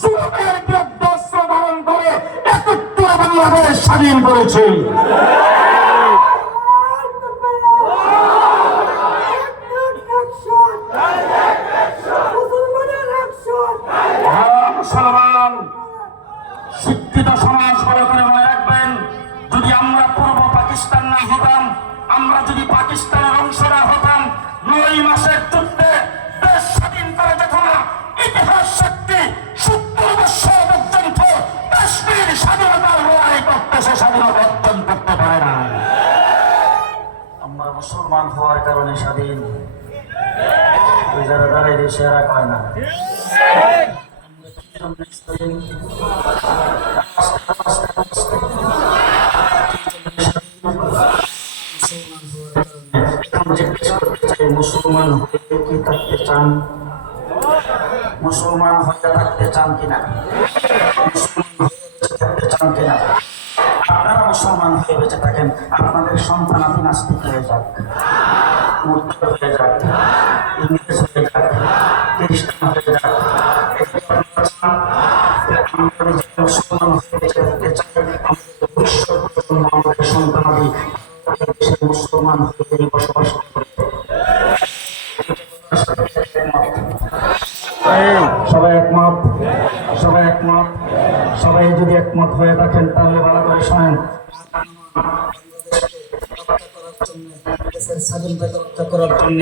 জুলুমের বিরুদ্ধে অস্ত্র ধারণ করে ৭১ বাংলাদেশ স্বাধীন করেছে। মুসলমান শিক্ষিত সমাজ বলে করে মনে রাখবেন, যদি আমরা পূর্ব পাকিস্তান না হতাম, আমরা যদি পাকিস্তানের অংশ না হতাম, ৯ মাসের যুদ্ধে দেশ স্বাধীন করে যখন ইতিহাস সাক্ষী ৭০ বছর পর্যন্ত কাশ্মীর স্বাধীনতার লড়াই করতে সে স্বাধীনতা অর্জন করতে পারে না। আমরা মুসলমান হওয়ার কারণে স্বাধীন, যারা দাঁড়াই দেশে এরা কয় না। মুসলমান হয়ে কি থাকতে চান? মুসলমান হয়ে থাকতে চান কিনা? থাকতে চান কিনা? আপনারা মুসলমান হয়ে বেঁচে থাকেন, আপনাদের সন্তানাদি নাস্তিক হয়ে যাক, মুরতাদ হয়ে যাক, ইংরেজ হয়ে যাক, খ্রিস্টান হয়ে যাক, মুসলমান হয়ে বেঁচে থাকতে চাই। আমাদের ভবিষ্যৎ প্রজন্ম, আমাদের সন্তানাদি দেশের মুসলমান হয়ে বসবাস করে। সবাই একমত? সবাই একমত? সবাই যদি একমত হয়ে থাকেন তাহলে ভালো করে শোনেন। দেশের স্বাধীনতা রক্ষা করার জন্য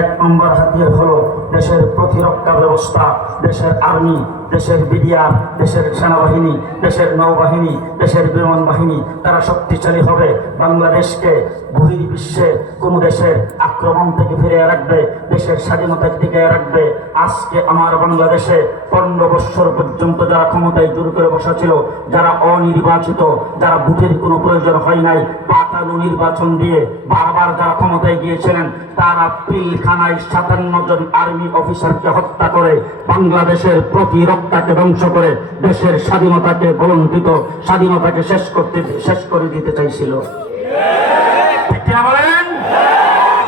১ নম্বর হাতিয়ার হলো দেশের প্রতিরক্ষা ব্যবস্থা, দেশের আর্মি, দেশের বিডিআর, দেশের সেনাবাহিনী, দেশের নৌবাহিনী, দেশের বিমান বাহিনী। তারা শক্তিশালী হবে, বাংলাদেশকে বহির্বিশ্বের কোন দেশের আক্রমণ থেকে ফিরিয়ে রাখবে, দেশের স্বাধীনতার দিকে রাখবে। আজকে আমার বাংলাদেশে ১৫ বছর পর্যন্ত যারা ক্ষমতায় জোর করে বসা ছিল, যারা অনির্বাচিত, যারা ভোটের কোনো প্রয়োজন হয় নাই, পাতানো নির্বাচন দিয়ে বারবার যারা ক্ষমতায় গিয়েছিলেন, তারা পিলখানায় ৫৭ জন আর্মি অফিসারকে হত্যা করে বাংলাদেশের প্রতিরক্ষাকে ধ্বংস করে দেশের স্বাধীনতাকে বলন্তিত স্বাধীনতাকে শেষ করে দিতে চাইছিল। ঠিক কিনা বলেন?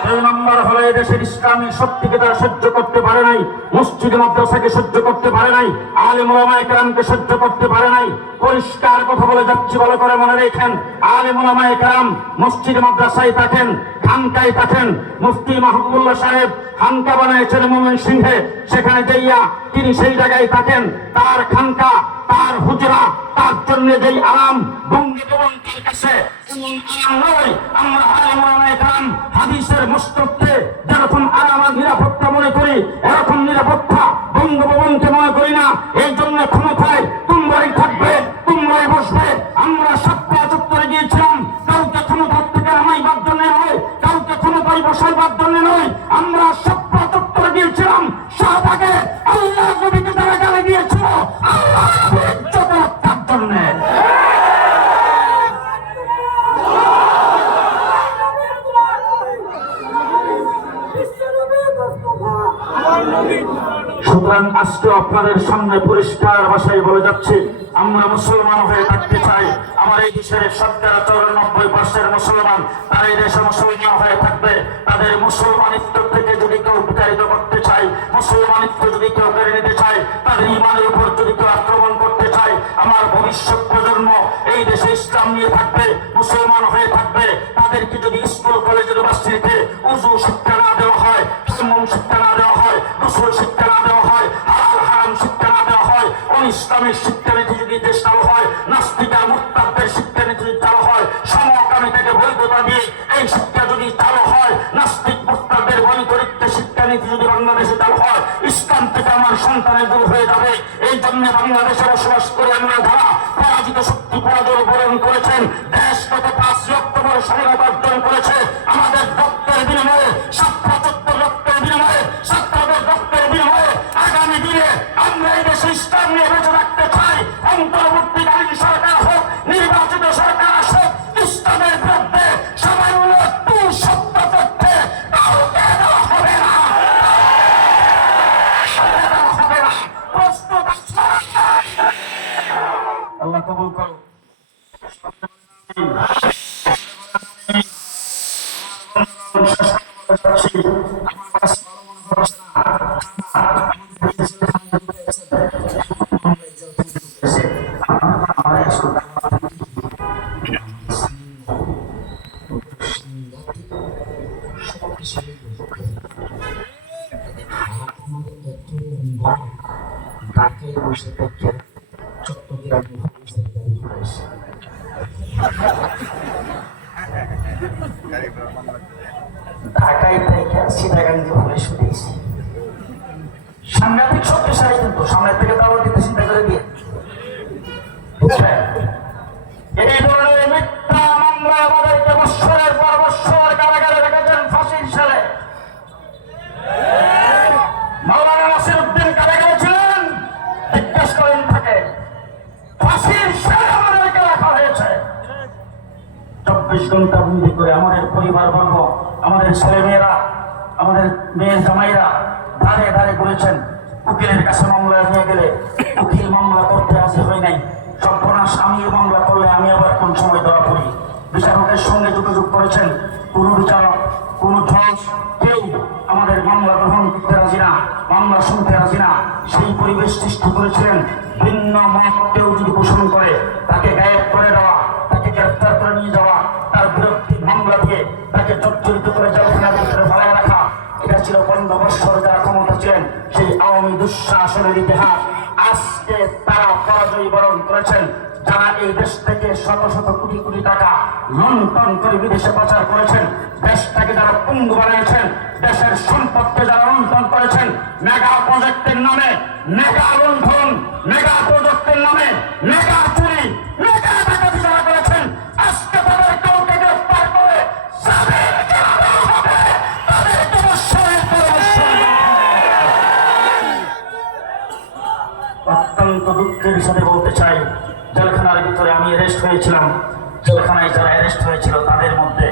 ২ নম্বর হলো দেশের ইসলামী শক্তিকে তারা সহ্য করতে পারে নাই, মসজিদ মাদ্রাসাকে সহ্য করতে পারে নাই, আলেম ওলামায়ে কেরামকে সহ্য করতে পারে নাই। পরিষ্কার কথা বলে যাচ্ছি, ভালো করে মনে রেখেন। আলেম ওলামায়ে কেরাম মসজিদ মাদ্রাসায় থাকেন, খানকায় থাকেন। মুফতি মাহবুবুল্লাহ সাহেব খানকা বানিয়েছেন ময়মনসিংহে, সেখানে যাইয়া তিনি সেই জায়গায় থাকেন। তার খানকা, তার হুজরা, তার জন্য যেই আরাম বঙ্গবন্ধুর কাছে আমরা আলেম ওলামায়ে কেরাম হাদিসের মস্তকে যেরকম আরাম আর নিরাপত্তা মনে করি, এরকম নিরাপত্তা বঙ্গবন্ধুকে মনে করি না। এই জন্য ক্ষমতায় তোমরাই থাকবে, তোমরাই বসবে। আমরা সপ্তাহ চত্বরে গিয়েছিলাম, কাউকে ক্ষমতার থেকে নামাইবার জন্য নয়, কাউকে ক্ষমতায় বসাইবার জন্য নয়। আমরা সপ্তাহ চত্বরে গিয়েছিলাম শাহবাগে আল্লাহ নবীকে যারা গালি দিয়েছিল আল্লাহ ইজ্জত রক্ষার জন্য। সুতরাং আজকে আপনাদের সামনে পরিষ্কার ভাষায় বলে যাচ্ছে, আমরা মুসলমান হয়ে থাকতে চাই। আমার এই দেশের ৯৪% মুসলমান, তারা এই দেশে মুসলমান হয়ে থাকবে। তাদের মুসলমানিত্ব থেকে যদি কেউ বিতাড়িত করতে চায়, মুসলমানিত্ব যদি কেউ কেড়ে নিতে চায়, তাদের ইমানের উপর যদি কেউ আক্রমণ করতে চায়, আমার ভবিষ্যৎ প্রজন্ম এই দেশে ইসলাম নিয়ে থাকবে, মুসলমান হয়ে থাকবে। তাদেরকে যদি স্কুল কলেজ ইউনিভার্সিটিতে উযু শিক্ষা না দেওয়া হয়, ইসলাম শিক্ষা না দেওয়া হয়, গোসল শিক্ষা না দেওয়া হয়, হালাল হারাম শিক্ষা না দেওয়া হয়, ইসলামের শিক্ষানীতি যদি দেশ চালু হয়, নাস্তিক আর মুরতাদদের শিক্ষানীতি যদি চালু হয়, সমকামিতাকে বৈধতা দিয়ে এই শিক্ষা যদি চালু হয়, নাস্তিক মুরতাদদের বৈপরীত্যে শিক্ষানীতি যদি বাংলাদেশে চালু হয়, ইসলাম থেকে আমার সন্তানের দূর হয়ে যাবে। এই জন্য বাংলাদেশে বসবাস করে আমরা যারা পরাজিত শক্তি পরাজয় বরণ করেছেন, দেশ গত ৫ অক্টোবর স্বাধীনতা অর্জন করেছে আমাদের রক্তের বিনিময়ে, ৭৭ রক্তের বিনিময়ে, ছাত্রদের রক্তের বিনিময়ে। আগামী দিনে আমরা এই দেশে ইসলাম নিয়ে বেঁচে রাখতে চাই। অন্তর্বর্তীকালীন সরকার হোক, নির্বাচিত সরকার আসুক, ইসলামের বিরুদ্ধে সামান্য একটু সত্য তথ্যে কাউকে দেওয়া হবে না, হবে না। প্রস্তুত আল্লাহ কবুল করুন। আমার ঢাকায় বসে থেকে চট্টগ্রাম ঢাকায় থেকে সিটাগাঙ্গে পুলিশ দিয়েছি। সাংঘাতিক শক্তিশালী, কিন্তু সামনের থেকে দাওয়াত দিতে চিন্তা করে দিয়ে বুঝলেন। এই ধরনের মিথ্যা মামলা আমাদেরকে বৎসরের পর বৎসর কারাগারে রেখেছেন ফাঁসির ছেলে। মাওলানা নাসিরউদ্দিন কারাগারে ছিলেন, জিজ্ঞেস করেন থাকে, ফাঁসির ছেলে আমাদেরকে রাখা হয়েছে। 24 ঘন্টা বন্দি করে আমাদের পরিবারবর্গ, আমাদের ছেলেমেয়েরা, আমাদের মেয়ের জামাইরা ধারে ধারে ঘুরেছেন। উকিলের কাছে মামলা নিয়ে গেলে উকিল মামলা করতে রাজি হয় নাই। সর্বনাশ, আমি মামলা করলে আমি আবার কোন সময় ধরা পড়ি। বিচারকের সঙ্গে যোগাযোগ করেছেন, কোন বিচারক, কোন জজ, কেউ আমাদের মামলা গ্রহণ করতে রাজি না, মামলা শুনতে রাজি না। সেই পরিবেশ সৃষ্টি করেছিলেন। ভিন্ন মত কেউ যদি পোষণ করে তাকে গায়েব করে দেওয়া, তাকে গ্রেফতার করে নিয়ে যাওয়া, তার বিরুদ্ধে মামলা দিয়ে তাকে জর্জরিত করে জেলখানার ভিতরে ফেলায় রাখা, এটা ছিল 15 বৎসর যারা ক্ষমতা ছিলেন সেই আওয়ামী দুঃশাসনের ইতিহাস। আজকে তারা পরাজয় বরণ করেছেন। যারা এই দেশ থেকে শত শত কোটি কোটি টাকা লুণ্ঠন করে বিদেশে পাচার করেছেন, দেশটাকে যারা পঙ্গু বানিয়েছেন, দেশের সম্পদকে যারা লুণ্ঠন করেছেন, মেগা প্রজেক্টের নামে মেগা লুণ্ঠন, মেগা প্রজেক্টের নামে মেগা চুরি, মেগা ডাকাতি যারা করেছেন, আজকে তাদের কাউকে গ্রেফতার করে অত্যন্ত দুঃখের সাথে বলতে চাই, জেলখানার ভিতরে আমি অ্যারেস্ট হয়েছিলাম। জেলখানায় যারা অ্যারেস্ট হয়েছিল তাদের মধ্যে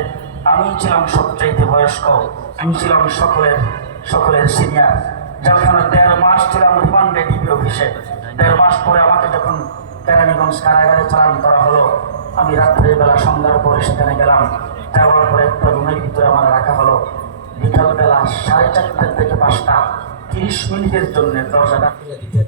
আমি ছিলাম সবচাইতে বয়স্ক, আমি ছিলাম সকলের সিনিয়র। জেলখানার 1.5 মাস ছিলাম রিমান্ডে ডিবি অফিসে। 1.5 মাস পরে আমাকে যখন কেরানীগঞ্জ কারাগারে চালান করা হলো, আমি রাত্রের বেলা সন্ধ্যার পরে সেখানে গেলাম। যাওয়ার পরে একটা রুমের ভিতরে আমার রাখা হলো। বিকালবেলা 4:30 থেকে 5টা 30 মিনিটের জন্য দরজাটা খুলে দিতে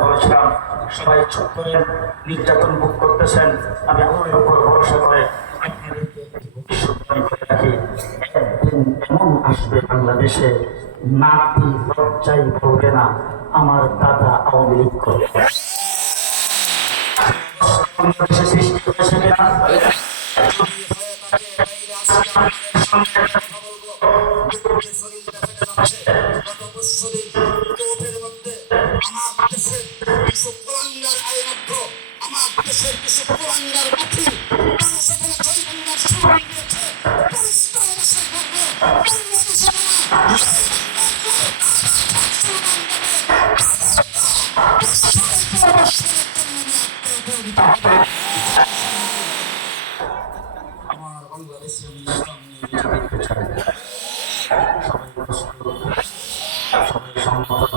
বলেছিলাম সবাই চুপ করে নির্যাতন ভোগ করতেছেন। আমি আপনার উপর ভরসা করে একদিন এমন আসবে বাংলাদেশে, নাতি লজ্জায় পড়বে না আমার দাদা আওয়ামী লীগ করবে। সৃষ্টি করেছে কিনা আমার বাংলাদেশে সবাই সম্মত,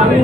সবাই